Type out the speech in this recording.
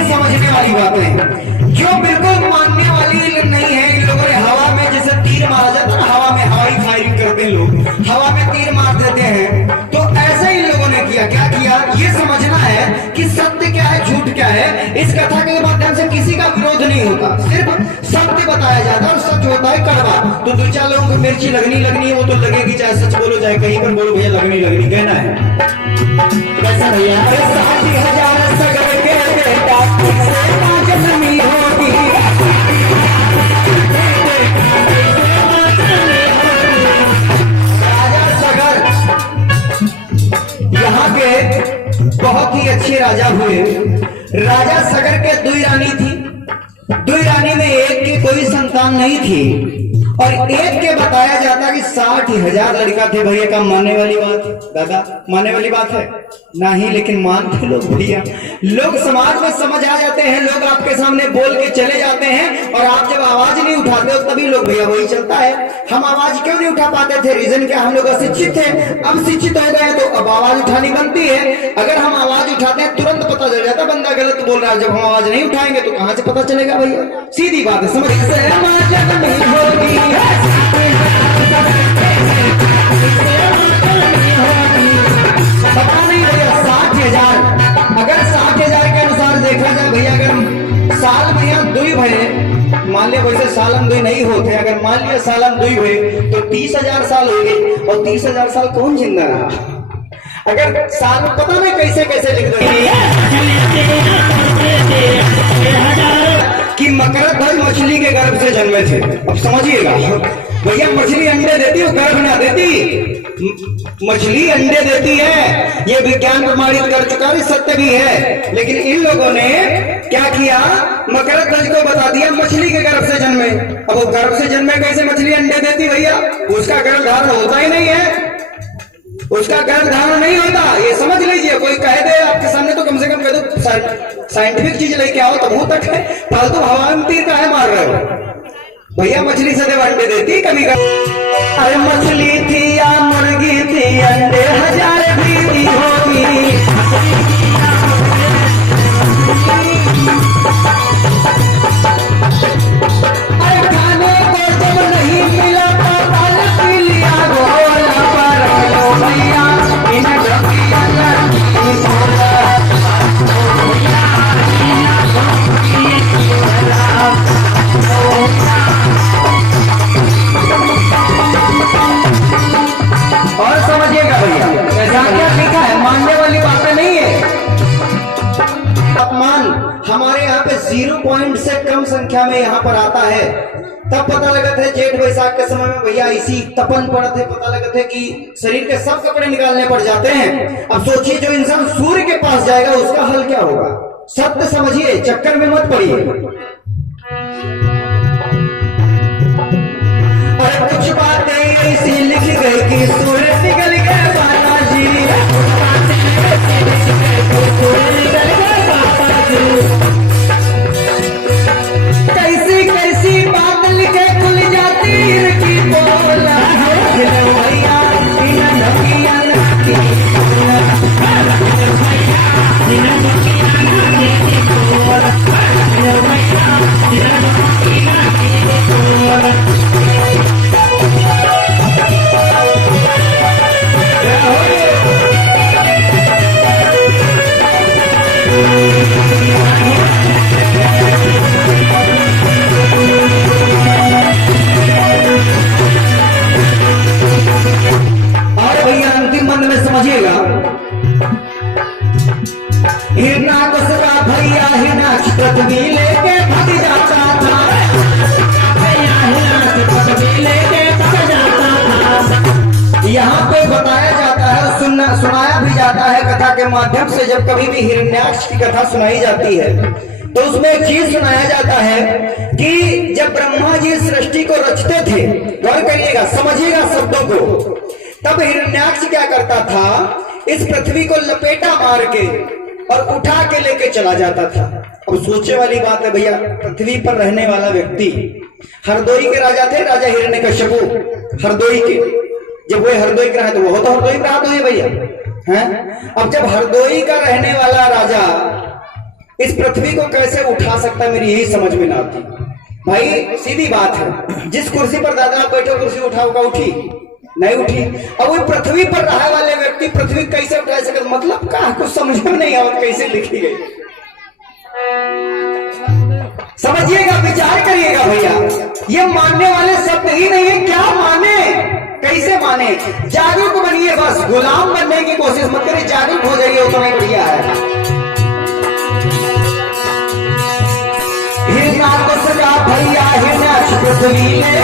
ये समझने वाली बातें हैं जो बिल्कुल मानने वाली नहीं है। इन लोगों ने हवा में जैसे तीर मारा जाता है, हवा में हवाई फायरिंग करते हैं लोग, हवा में तीर मार देते हैं, तो ऐसे इन लोगों ने किया। क्या किया? ये समझना है कि सत्य क्या है, झूठ क्या है। इस कथा के माध्यम से किसी का विरोध नहीं होता, सिर्फ सत्य बताया जाता है और सच होता है कड़वा। तो दो चार लोगों को मिर्ची लगनी है, वो तो लगेगी, चाहे सच बोलो चाहे कहीं पर बोलो, भैया लगनी कहना है कैसा भैया। 60,000 सगर के बेटा जन्मी होगी, राजा सगर यहाँ के बहुत ही अच्छे राजा हुए। राजा सगर के दुई रानी थी, दुई रानी में एक की कोई संतान नहीं थी और एक के बताया जाता कि 60,000 लड़का थे। भैया का मानने वाली बात है दादा, मानने वाली बात है नहीं, लेकिन मानते लोग भैया। लोग समाज में समझ आ जाते हैं, लोग आपके सामने बोल के चले जाते हैं और आप जब आवाज नहीं उठाते हो तभी लोग भैया वही चलता है। हम आवाज क्यों नहीं उठा पाते थे? रीजन क्या? हम लोग अशिक्षित थे। अब शिक्षित हो गए तो अब आवाज उठानी बनती है। अगर हम आवाज उठाते हैं तुरंत पता चल जाता बंदा गलत बोल रहा है। जब हम आवाज नहीं उठाएंगे तो कहां से पता चलेगा भैया? सीधी बात है, समझ होगी। पता नहीं भैया 60,000, अगर 60,000 के अनुसार देखा जाए भैया, अगर साल भैया दुई भरे, मान लिया वैसे सालन दुई नहीं होते, अगर मान लिया सालन दुई हुए तो 30,000 साल हो गए और 30,000 साल कौन जिंदा रहा? अगर साल पता नहीं कैसे कैसे लिख देंगे कि मकरध्वज मछली के गर्भ से जन्मे थे। अब समझिएगा भैया, मछली अंडे देती है, गर्भ ना देती। मछली अंडे देती है, ये विज्ञान प्रमाणित कर चुका है, सत्य भी है। लेकिन इन लोगों ने क्या किया? मकरध्वज को बता दिया मछली के गर्भ से जन्मे। अब वो गर्भ से जन्मे कैसे मछली अंडे देती भैया? उसका गर्भ धारण होता ही नहीं है, उसका गर्भ धारण नहीं होता, ये समझ लीजिए। कोई कह दे आपके सामने तो कम से कम कह दो साइंटिफिक चीज लेके आओ, तब वो तक है। फालतू हवा में तीर काहे मार रहे हो भैया? मछली सदैव अंडे देती कभी कभी। अरे मछली थी या मुर्गी थी, अंडे 1000 भी होगी। अरे खाने को जब नहीं मिला तो पाल पी लिया गोला पर भैया इन और समझिएगा भैया, क्या लिखा है, मानने वाली बातें नहीं है। तापमान हमारे यहाँ पे 0 पॉइंट से कम संख्या में यहाँ पर आता है, तब पता लगा था जेठ वैशाख के समय में भैया इसी तपन पड़े थे, पता लगा था कि शरीर के सब कपड़े निकालने पड़ जाते हैं। अब सोचिए जो इंसान सूर्य के पास जाएगा उसका हल क्या होगा? सत्य समझिए, चक्कर में मत पड़िए। और कुछ बातें ऐसी लिख गई कि सूर्य निकल गए बालाजी, कैसी कैसी बात लिखे खुल जाती की बोला भैया समझिएगा। हिरणाकश का भैया हिरणाक्ष पृथ्वी लेके भाग जाता था, लेके भाग जाता था। यहाँ पे बताया जाता है, सुनाया भी जाता है कथा के माध्यम से। जब कभी भी हिरण्याक्ष की कथा सुनाई जाती है तो उसमें एक चीज सुनाया जाता है कि जब ब्रह्मा जी सृष्टि को रचते थे, गौर करिएगा, समझिएगा शब्दों को, तब हिरण्याक्ष क्या करता था, इस पृथ्वी को लपेटा मार के और उठा के लेके चला जाता था। अब सोचे वाली बात है भैया, पृथ्वी पर रहने वाला व्यक्ति, हरदोई के राजा थे, राजा हिरण्यकश्यपु, हरदोई के। जब वो हरदोई का है तो वो तो हरदोई का हाथ हुए भैया हैं। अब जब हरदोई का रहने वाला राजा इस पृथ्वी को कैसे उठा सकता है, मेरी यही समझ में ना आती। भाई सीधी बात है, जिस कुर्सी पर दादा बैठे कुर्सी उठाओगा, उठी नहीं उठी। अब वो पृथ्वी पर रहने वाले व्यक्ति पृथ्वी कैसे उठा सके, मतलब क्या कुछ समझ में नहीं आया कैसे लिखी गई। समझिएगा, विचार करिएगा भैया, ये मानने वाले शब्द ही नहीं है, क्या माने, कैसे माने। जागरूक बनिए, बस गुलाम बनने की कोशिश मत करिए, जागरूक हो जाइए, उतना ही बढ़िया है। हिरना को सजा भैया, हिरना पृथ्वी में